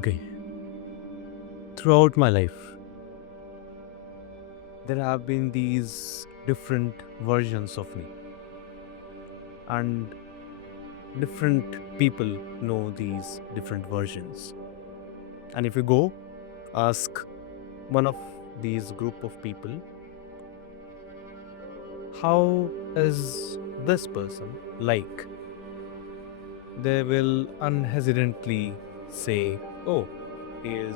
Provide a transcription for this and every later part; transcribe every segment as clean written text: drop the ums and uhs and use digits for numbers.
Okay, throughout my life, there have been these different versions of me, and different people know these different versions. And if you go ask one of these group of people, how is this person like? They will unhesitantly say, oh, he is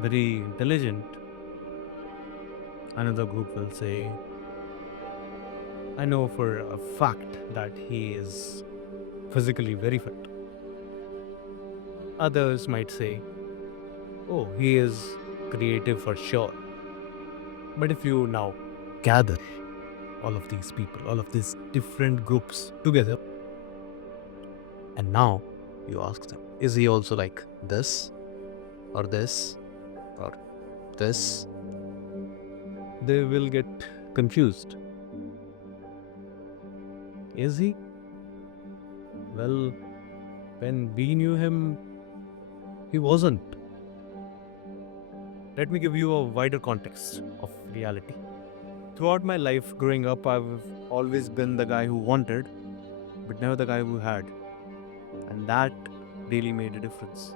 very intelligent. Another group will say, I know for a fact that he is physically very fit. Others might say, oh, he is creative for sure. But if you now gather all of these people, all of these different groups together, and now you ask them, is he also like this or this or this? They will get confused. Is he? Well, when we knew him, he wasn't. Let me give you a wider context of reality. Throughout my life growing up, I've always been the guy who wanted, but never the guy who had. And that really made a difference.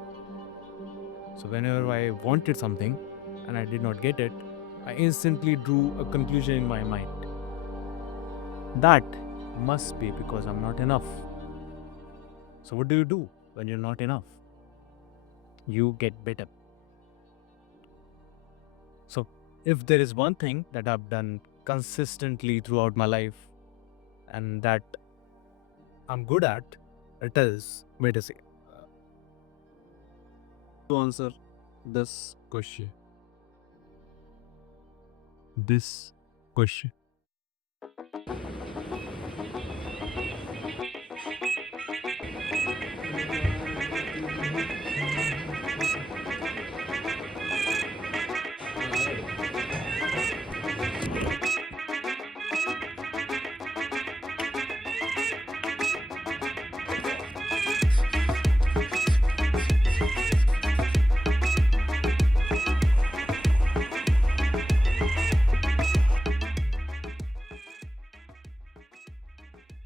So, whenever I wanted something and I did not get it, I instantly drew a conclusion in my mind. That must be because I'm not enough. So, what do you do when you're not enough? You get better. So, if there is one thing that I've done consistently throughout my life and that I'm good at, it is medicine. To answer this question. This question.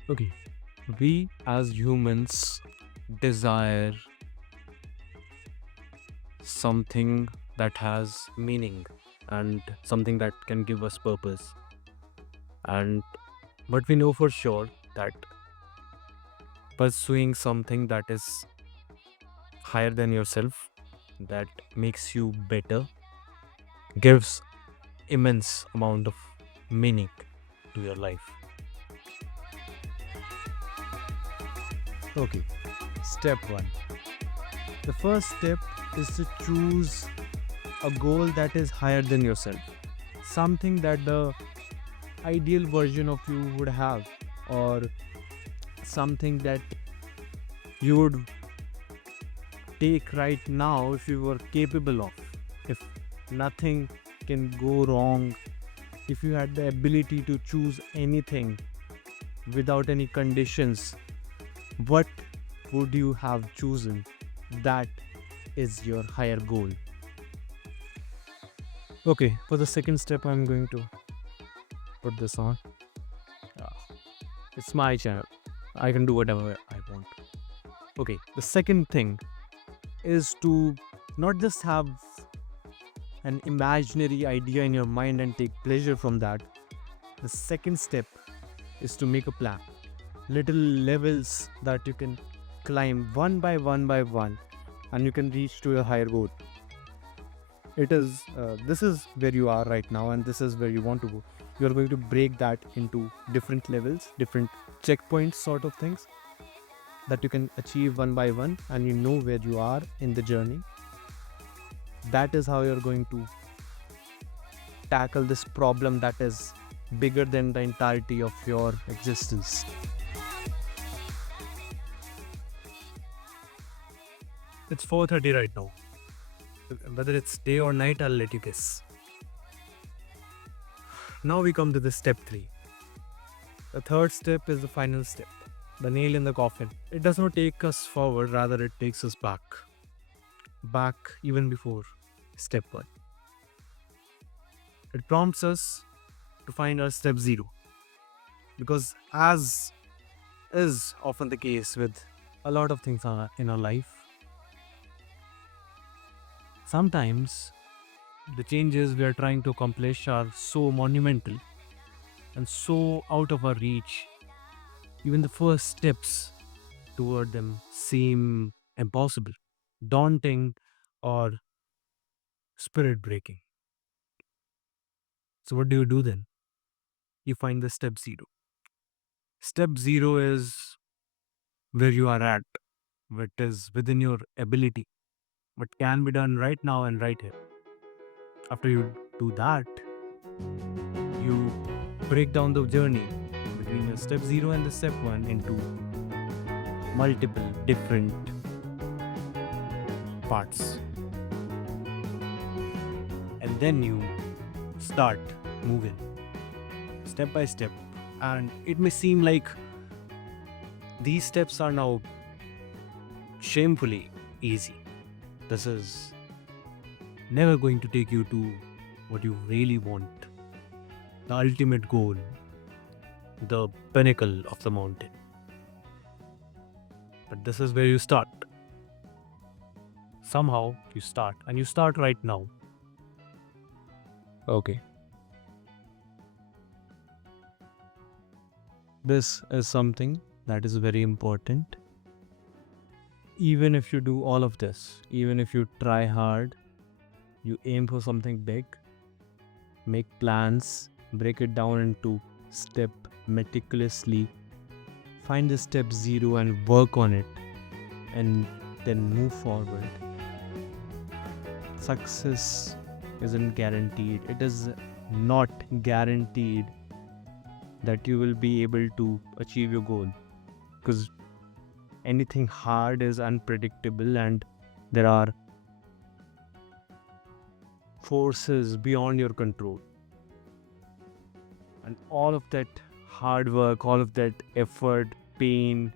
Okay, we as humans desire something that has meaning and something that can give us purpose. And but we know for sure that pursuing something that is higher than yourself, that makes you better, gives immense amount of meaning to your life. Okay, step 1. The first step is to choose a goal that is higher than yourself. Something that the ideal version of you would have, or something that you would take right now if you were capable of. If nothing can go wrong, if you had the ability to choose anything without any conditions, what would you have chosen? That is your higher goal. Okay, for the second step, I'm going to put this on. Ah, It's my channel. I can do whatever I want. Okay, the second thing is to not just have an imaginary idea in your mind and take pleasure from that. The second step is to make a plan. Little levels that you can climb one by one, and you can reach to your higher goal. This is where you are right now, and this is where you want to go. You are going to break that into different levels, different checkpoints, sort of things that you can achieve one by one, and you know where you are in the journey. That is how you're going to tackle this problem that is bigger than the entirety of your existence. It's 4:30 right now. Whether it's day or night, I'll let you guess. Now we come to the step 3. The third step is the final step, the nail in the coffin. It does not take us forward, rather, it takes us back. back even before step 1. It prompts us to find our step 0, because as is often the case with a lot of things in our life, sometimes the changes we are trying to accomplish are so monumental and so out of our reach, even the first steps toward them seem impossible, daunting, or spirit breaking. So, what do you do then? You find the step 0. Step 0 is where you are at, what is within your ability, what can be done right now and right here. After you do that, you break down the journey between your step 0 and the step 1 into multiple different parts. And then you start moving step by step. And it may seem like these steps are now shamefully easy. This is never going to take you to what you really want, the ultimate goal, the pinnacle of the mountain. But this is where you start. Somehow you start, and you start right now. Okay. This is something that is very important. Even if you do all of this, even if you try hard, you aim for something big, make plans, break it down into step meticulously, find the step 0 and work on it, and then move forward. Success isn't guaranteed. It is not guaranteed that you will be able to achieve your goal, because anything hard is unpredictable and there are forces beyond your control. And all of that hard work, all of that effort, pain,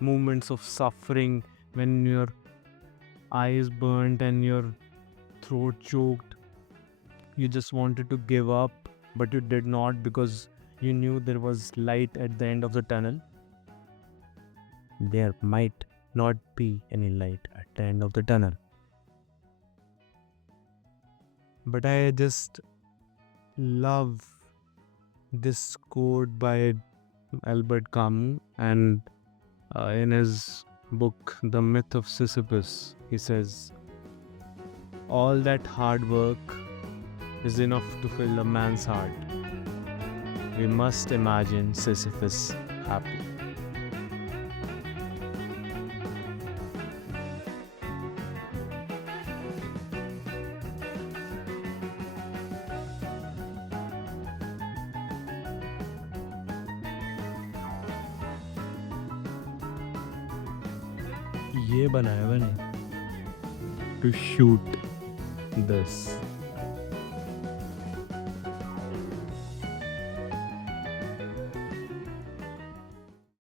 moments of suffering, when your eyes burnt and your throat choked, you just wanted to give up, but you did not because you knew there was light at the end of the tunnel. There might not be any light at the end of the tunnel. But I just love this quote by Albert Camus, and in his book The Myth of Sisyphus, he says, all that hard work is enough to fill a man's heart. We must imagine Sisyphus happy. ये बनाया मैंने to shoot this.